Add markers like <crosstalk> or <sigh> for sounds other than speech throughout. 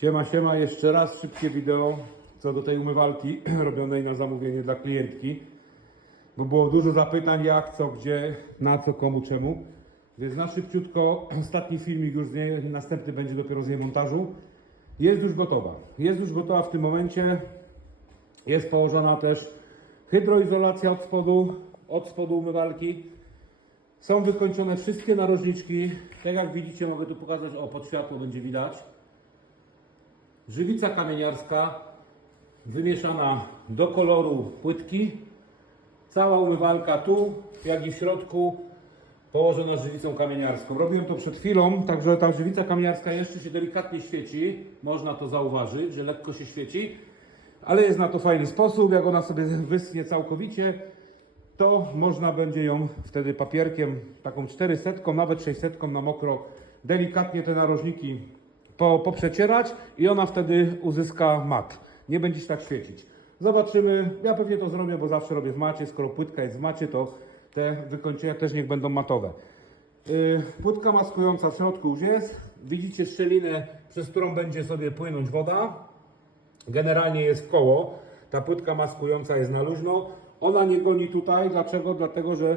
Siema, siema, jeszcze raz szybkie wideo co do tej umywalki <clears throat> robionej na zamówienie dla klientki, bo było dużo zapytań jak, co, gdzie, na co, komu, czemu. Więc na szybciutko, <clears throat> ostatni filmik już z niej, następny będzie dopiero z jej montażu. Jest już gotowa. Jest już gotowa w tym momencie. Jest położona też hydroizolacja od spodu, od spodu umywalki. Są wykończone wszystkie narożniczki. Tak jak widzicie, mogę tu pokazać, o pod światło będzie widać. Żywica kamieniarska wymieszana do koloru płytki. Cała umywalka tu, jak i w środku położona żywicą kamieniarską. Robiłem to przed chwilą, także ta żywica kamieniarska jeszcze się delikatnie świeci. Można to zauważyć, że lekko się świeci. Ale jest na to fajny sposób. Jak ona sobie wyschnie całkowicie, to można będzie ją wtedy papierkiem, taką 400, nawet 600 na mokro, delikatnie te narożniki po, poprzecierać i ona wtedy uzyska mat. Nie będzie się tak świecić. Zobaczymy. Ja pewnie to zrobię, bo zawsze robię w macie. Skoro płytka jest w macie, to te wykończenia też niech będą matowe. Yy, płytka maskująca w środku już jest. Widzicie szczelinę, przez którą będzie sobie płynąć woda. Generalnie jest w koło. Ta płytka maskująca jest na luźno. Ona nie goni tutaj. Dlaczego? Dlatego, że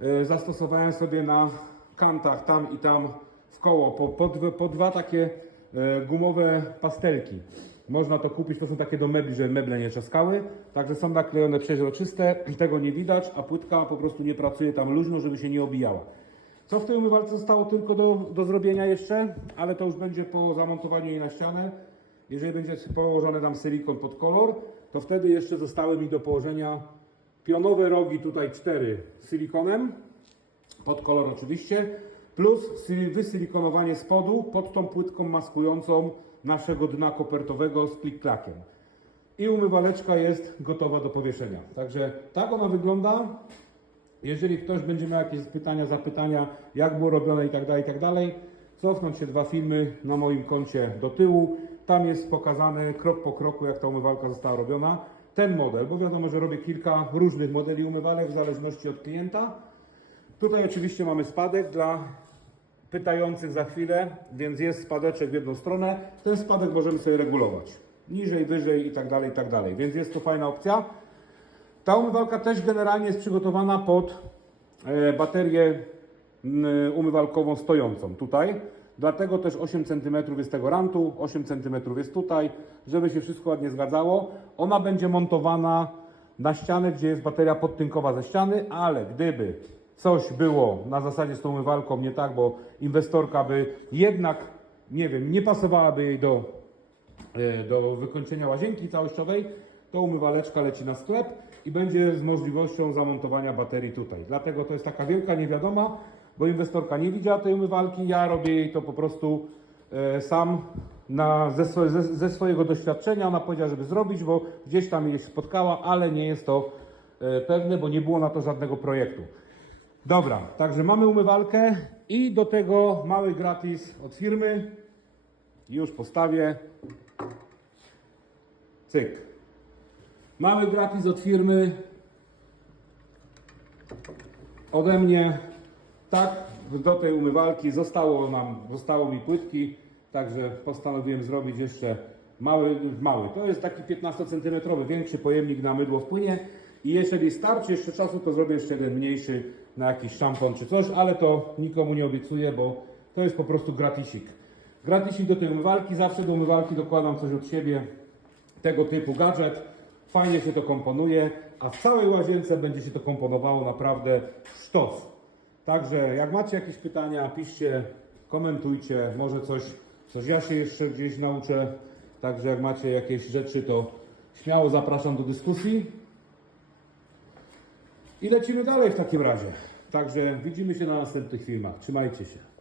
e, zastosowałem sobie na kantach tam i tam w koło po, po, po dwa takie gumowe pastelki. Można to kupić, to są takie do mebli, żeby meble nie trzaskały. Także są naklejone przeźroczyste, tego nie widać, a płytka po prostu nie pracuje tam luźno, żeby się nie obijała. Co w tej umywalce zostało tylko do, do zrobienia jeszcze, ale to już będzie po zamontowaniu jej na ścianę. Jeżeli będzie położony tam silikon pod kolor, to wtedy jeszcze zostały mi do położenia pionowe rogi, tutaj cztery silikonem, pod kolor oczywiście, plus syli- wysylikonowanie spodu pod tą płytką maskującą naszego dna kopertowego z klik-klakiem. I umywaleczka jest gotowa do powieszenia. Także tak ona wygląda. Jeżeli ktoś będzie miał jakieś pytania, zapytania, jak było robione i tak dalej, i tak dalej, cofnąć się dwa filmy na moim koncie do tyłu. Tam jest pokazane krok po kroku, jak ta umywalka została robiona. Ten model, bo wiadomo, że robię kilka różnych modeli umywalek w zależności od klienta. Tutaj oczywiście mamy spadek dla pytających za chwilę, więc jest spadeczek w jedną stronę. Ten spadek możemy sobie regulować. Niżej, wyżej i tak dalej, i tak dalej. Więc jest to fajna opcja. Ta umywalka też generalnie jest przygotowana pod e, baterię umywalkową stojącą tutaj. Dlatego też 8 cm jest tego rantu, 8 cm jest tutaj, żeby się wszystko ładnie zgadzało. Ona będzie montowana na ścianę, gdzie jest bateria podtynkowa ze ściany, ale gdyby coś było na zasadzie z tą umywalką nie tak, bo inwestorka by jednak, nie wiem, nie pasowałaby jej do e, do wykończenia łazienki całościowej, to umywaleczka leci na sklep i będzie z możliwością zamontowania baterii tutaj. Dlatego to jest taka wielka niewiadoma, bo inwestorka nie widziała tej umywalki, ja robię jej to po prostu e, sam na, ze, ze swojego doświadczenia. Ona powiedziała, żeby zrobić, bo gdzieś tam jej spotkała, ale nie jest to e, pewne, bo nie było na to żadnego projektu. Dobra, także mamy umywalkę i do tego mały gratis od firmy. Już postawię. Cyk. Mały gratis od firmy. Ode mnie. Tak, do tej umywalki zostało nam, zostało mi płytki, także postanowiłem zrobić jeszcze mały, mały. To jest taki 15 cm większy pojemnik na mydło wpłynie i jeżeli starczy jeszcze czasu, to zrobię jeszcze jeden mniejszy na jakiś szampon czy coś, ale to nikomu nie obiecuję, bo to jest po prostu gratisik. Gratisik do tej umywalki, zawsze do umywalki dokładam coś od siebie, tego typu gadżet. Fajnie się to komponuje, a w całej łazience będzie się to komponowało naprawdę sztos. Także jak macie jakieś pytania, piszcie, komentujcie, może coś, coś ja się jeszcze gdzieś nauczę. Także jak macie jakieś rzeczy, to śmiało zapraszam do dyskusji. I lecimy dalej w takim razie. Także widzimy się na następnych filmach. Trzymajcie się.